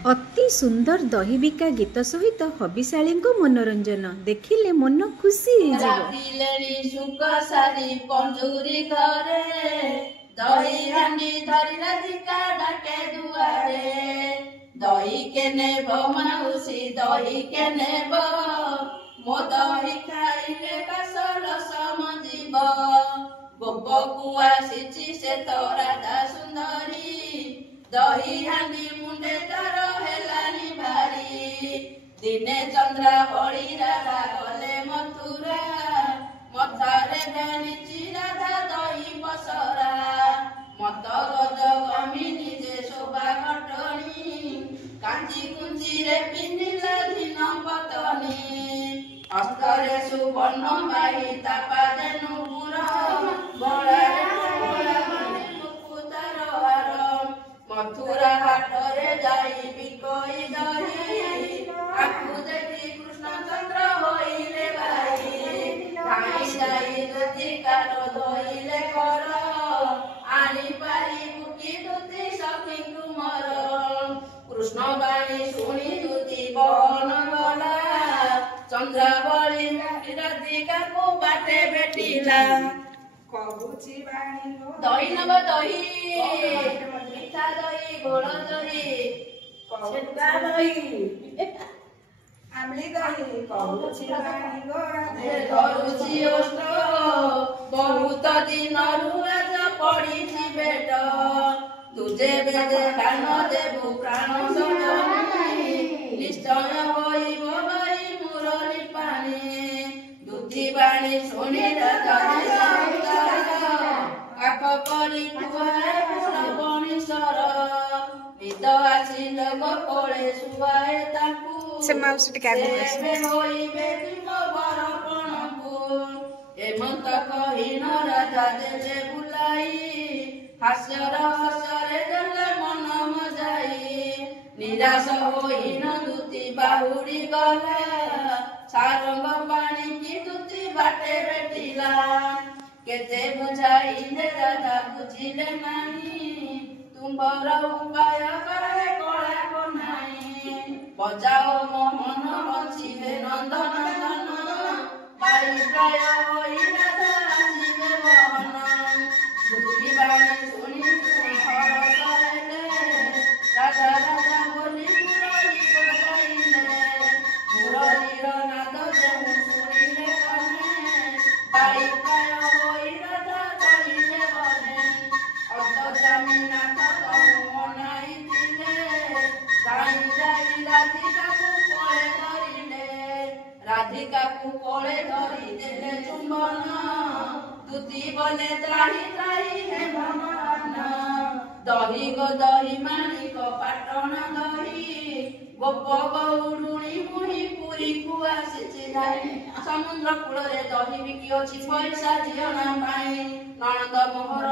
अति सुंदर दही बिका गीत सहित हबिशाली मनोरंजन देखिले मन खुशी सुख सारी पंजूरी घरे दही हांडी धरी राधिका डाके दुआरे दही के नेब माउसी दही के नेब मो दही खाइले कासल समझीब गोप को आसीची से तो राधा सुंदरी दही हांडी मुंडे तार हेलानी भारी दिने चंद्रा बड़ी राधा गले मथुरा मथारे बेणीची राधा दही बसरा मत गज गमी निजे शोभा घटणी कांची कुंची रे पिंधिला दिन पतनी हस्तरे सुवर्ण बाही तापा देनु पुरा मथुरा हाटरे जाई बिकई दही आखु देखी कृष्ण चंद्र होइले भाई खाई जाई दुधी कालो धोइले कर आनी पारी बुकी दुधी सखी कुमर कृष्ण बाणी शुणी दुधी बहन गला चंद्रावली राधिका को बाटे बेटिला दही नब दही मिठा दही गोड़ दही छेका दही आमली दही धरुची ओष्ट बहुत दिन आज पड़ी बेट तुझे बेदे कान देबु प्राण निश्चय होइब भाई मुरली पानी दुधी बाणी शुणी आख करी कुआए श्रवणी सर निद आसिल गोपळे सुवाए ताकू से माउसी टिका होइबे तुम बरपणकू एमंत कहिन राधा देले बुलाई हास्यर हसरे देले मन मजाई निराश होइन दुती बाहुडी गला सारंग पानी की दुती बाटे बेटिला केते बुझाइले राधा बुझिले नाही तुम्हारा उपाय करे कला को नाही बजाओ मोहन बचिले नंद नंदन बाई प्राय होई राधा आसिबे मोहन बुद्धि बाणी शुणी हर कहले राधा राधा बोली मुरली बजाइले मुरलीर नाद जेहु शुणिले कने बाई प्राय राधिका को कोले धरी देले चुंबन दुती बोले त्राही त्राही हे भगवान दही गो दही माणिक पाटण दही गोप गौरुणी मुही पुरी को आसीची धाई समुद्र कूल रे दही बिकी अछि पैसा झियना पाई नणंद मोहर